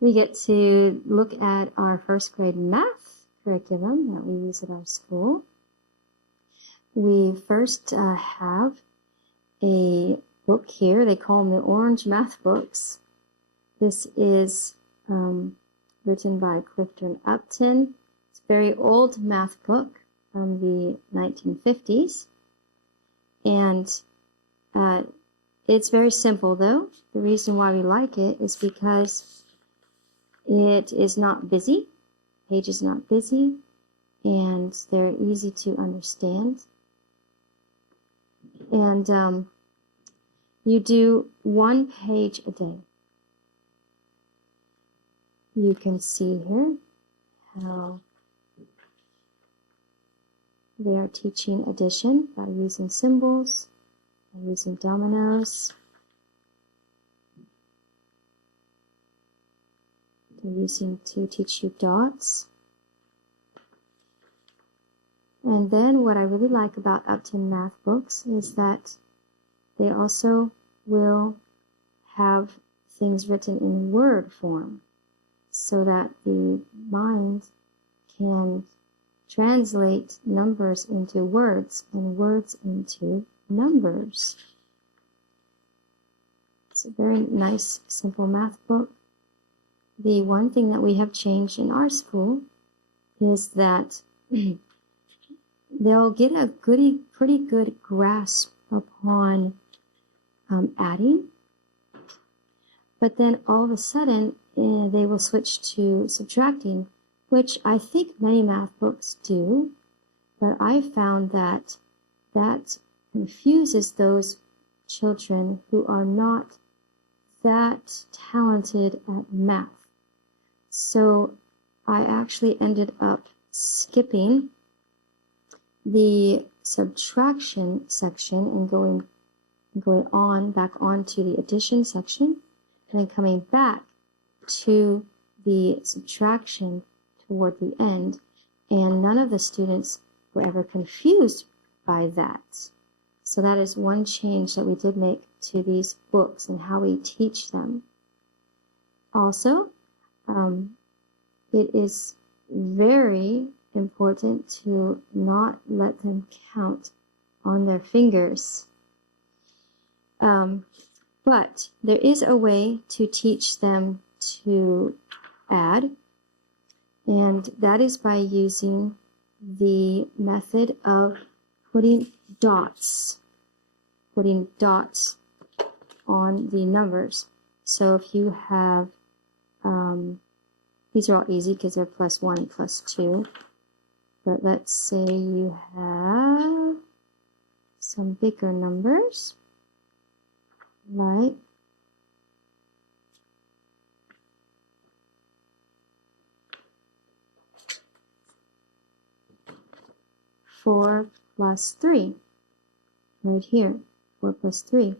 we get to look at our first grade math curriculum that we use at our school. We first have a book here. They call them the orange math books. This is written by Clifton Upton. It's a very old math book from the 1950s. And it's very simple, though. The reason why we like it is because it is not busy. The page is not busy, and they're easy to understand. And you do one page a day. You can see here how they are teaching addition by using symbols, by using dominoes. They're using to teach you dots. And then what I really like about Upton math books is that they also will have things written in word form so that the mind can translate numbers into words and words into numbers. It's a very nice, simple math book. The one thing that we have changed in our school is that they'll get a pretty good grasp upon adding, but then all of a sudden they will switch to subtracting, which I think many math books do, but I found that that confuses those children who are not that talented at math. So I actually ended up skipping the subtraction section and going back onto the addition section, and then coming back to the subtraction toward the end, and none of the students were ever confused by that. So that is one change that we did make to these books and how we teach them. Also, it is very important to not let them count on their fingers. But there is a way to teach them to add, and that is by using the method of putting dots on the numbers. So if you have, these are all easy because they're +1 and +2, but let's say you have some bigger numbers, like 4 plus 3, right here, 4 plus 3.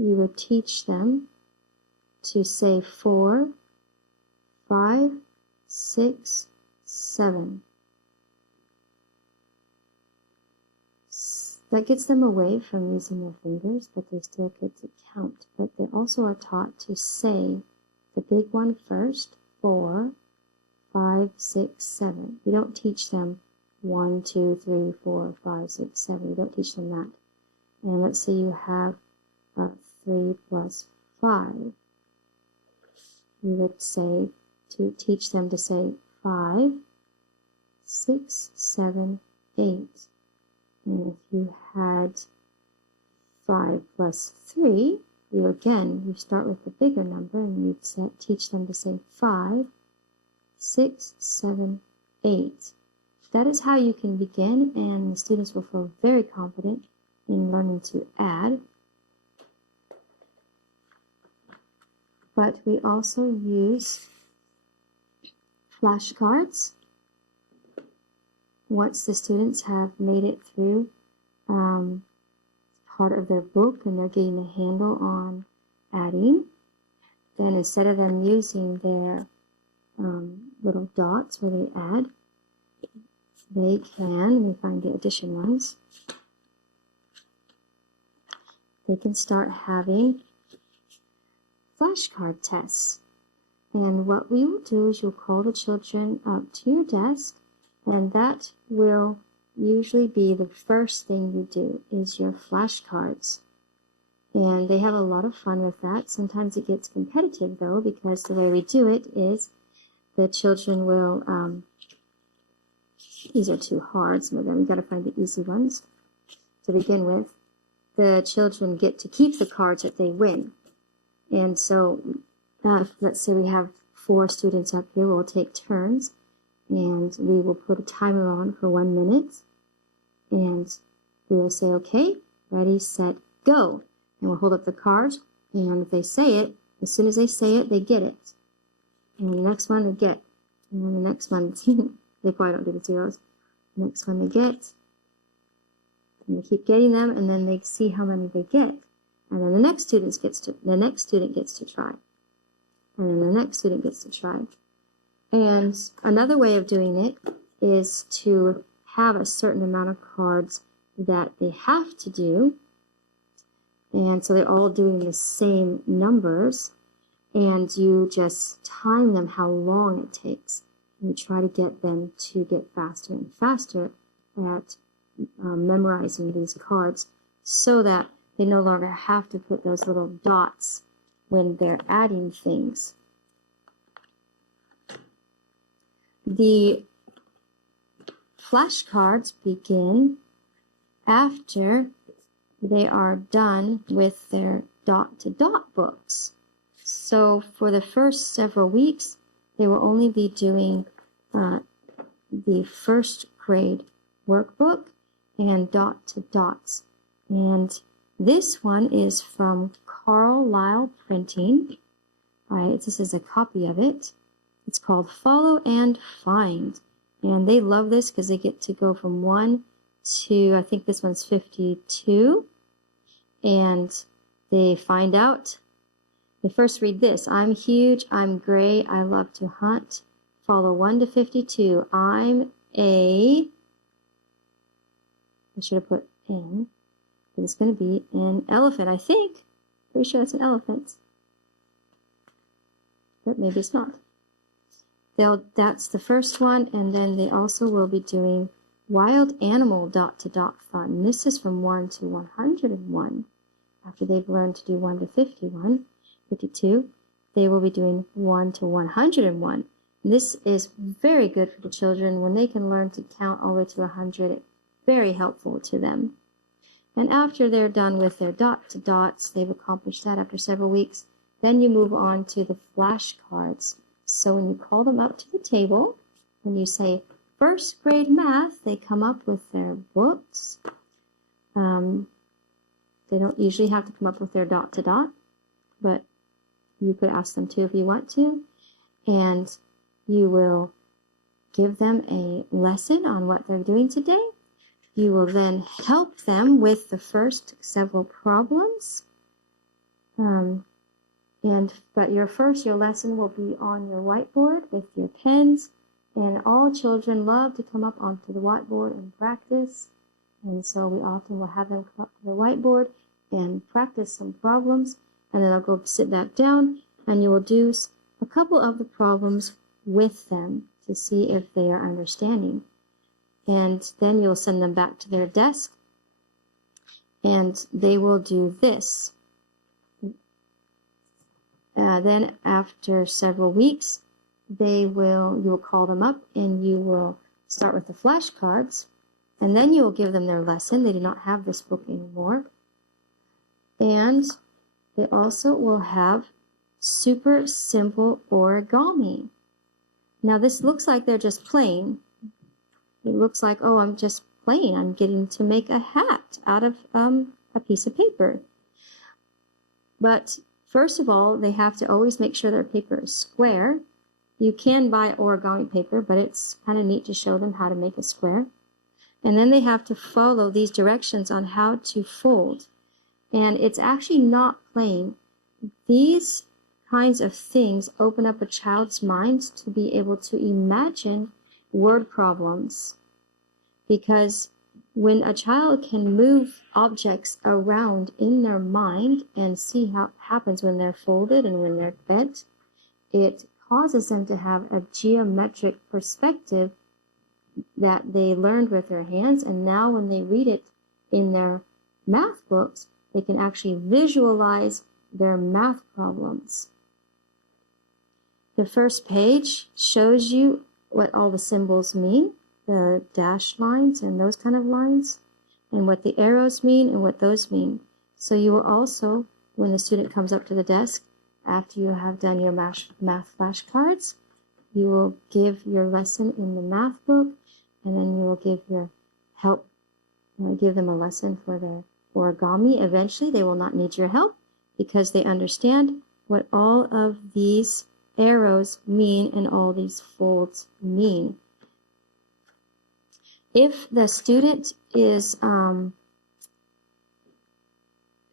You would teach them to say 4, 5, 6, 7. That gets them away from using their fingers, but they still get to count. But they also are taught to say the big one first, 4, 5, 6, 7. You don't teach them 1, 2, 3, 4, 5, 6, 7. You don't teach them that. And let's say you have 3 plus 5. You would say, to teach them to say 5, 6, 7, 8. And if you had 5 plus 3, you start with the bigger number and you'd teach them to say 5, 6, 7, 8. That is how you can begin, and the students will feel very confident in learning to add. But we also use flashcards. Once the students have made it through part of their book and they're getting a handle on adding, then instead of them using their little dots where they add, they can, let me find the addition ones, they can start having flashcard tests. And what we will do is you'll call the children up to your desk, and that will usually be the first thing you do is your flashcards. And they have a lot of fun with that. Sometimes it gets competitive though, because the way we do it is the children will, these are too hard, some of them, you've got to find the easy ones to begin with. The children get to keep the cards that they win. And so, let's say we have 4 students up here, we'll take turns, and we will put a timer on for 1 minute, and we will say, okay, ready, set, go. And we'll hold up the cards, and if they say it, as soon as they say it, they get it. And the next one they get. And then the next one, they probably don't do the zeros. The next one they get. And they keep getting them, and then they see how many they get. And then the next student gets to try. And then the next student gets to try. And another way of doing it is to have a certain amount of cards that they have to do. And so they're all doing the same numbers. And you just time them how long it takes. And you try to get them to get faster and faster at memorizing these cards so that they no longer have to put those little dots when they're adding things. The flashcards begin after they are done with their dot-to-dot books. So for the first several weeks, they will only be doing the first grade workbook and dot-to-dots. And this one is from Carlisle Printing. This is a copy of it. It's called Follow and Find. And they love this because they get to go from 1 to, I think this one's 52. And they find out. They first read this. I'm huge, I'm gray, I love to hunt. Follow 1 to 52. I'm I should have put N. But it's going to be an elephant, I think. Pretty sure it's an elephant. But maybe it's not. That's the first one, and then they also will be doing wild animal dot-to-dot fun. This is from 1 to 101. After they've learned to do 1 to 51, 52, they will be doing 1 to 101. This is very good for the children when they can learn to count all the way to 100. It's very helpful to them. And after they're done with their dot-to-dots, they've accomplished that after several weeks, then you move on to the flashcards. So when you call them up to the table, when you say first grade math, they come up with their books. They don't usually have to come up with their dot-to-dot, but you could ask them to if you want to. And you will give them a lesson on what they're doing today. You will then help them with the first several problems. But your lesson will be on your whiteboard with your pens. And all children love to come up onto the whiteboard and practice. And so we often will have them come up to the whiteboard and practice some problems. And then they'll go sit back down, and you will do a couple of the problems with them to see if they are understanding. And then you'll send them back to their desk, and they will do this. Then after several weeks, you will call them up, and you will start with the flashcards, and then you will give them their lesson. They do not have this book anymore. And they also will have super simple origami. Now this looks like they're just playing. It looks like, oh, I'm just playing. I'm getting to make a hat out of a piece of paper. But first of all, they have to always make sure their paper is square. You can buy origami paper, but it's kind of neat to show them how to make a square. And then they have to follow these directions on how to fold. And it's actually not playing. These kinds of things open up a child's mind to be able to imagine word problems. Because When a child can move objects around in their mind and see how it happens when they're folded and when they're bent, it causes them to have a geometric perspective that they learned with their hands, and now when they read it in their math books, they can actually visualize their math problems. The first page shows you what all the symbols mean, the dashed lines and those kind of lines, and what the arrows mean and what those mean. So you will also, when the student comes up to the desk, after you have done your math flashcards, you will give your lesson in the math book, and then you will give them a lesson for their origami. Eventually, they will not need your help because they understand what all of these arrows mean and all these folds mean. If the student is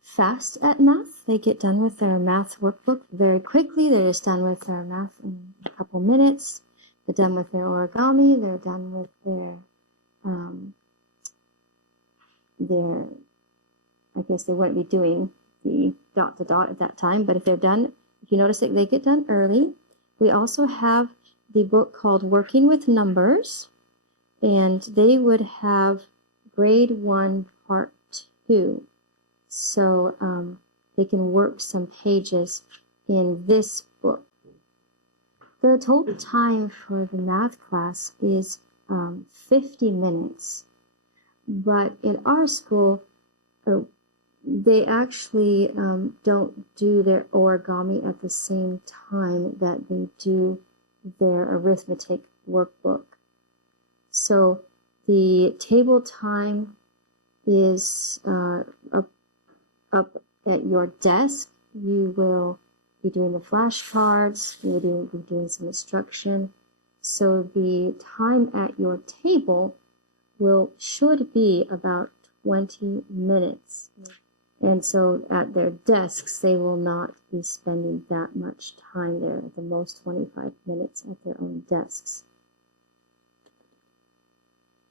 fast at math, they get done with their math workbook very quickly. They're just done with their math in a couple minutes. They're done with their origami. They're done with their I guess they wouldn't be doing the dot to dot at that time, but if they're done, if you notice that they get done early. We also have the book called Working with Numbers, and they would have grade 1 part 2. So they can work some pages in this book. The total time for the math class is 50 minutes, but in our school, they actually don't do their origami at the same time that they do their arithmetic workbook. So the table time is up at your desk. You will be doing the flashcards, you will be doing some instruction. So the time at your table should be about 20 minutes. And so at their desks, they will not be spending that much time there, at the most 25 minutes at their own desks.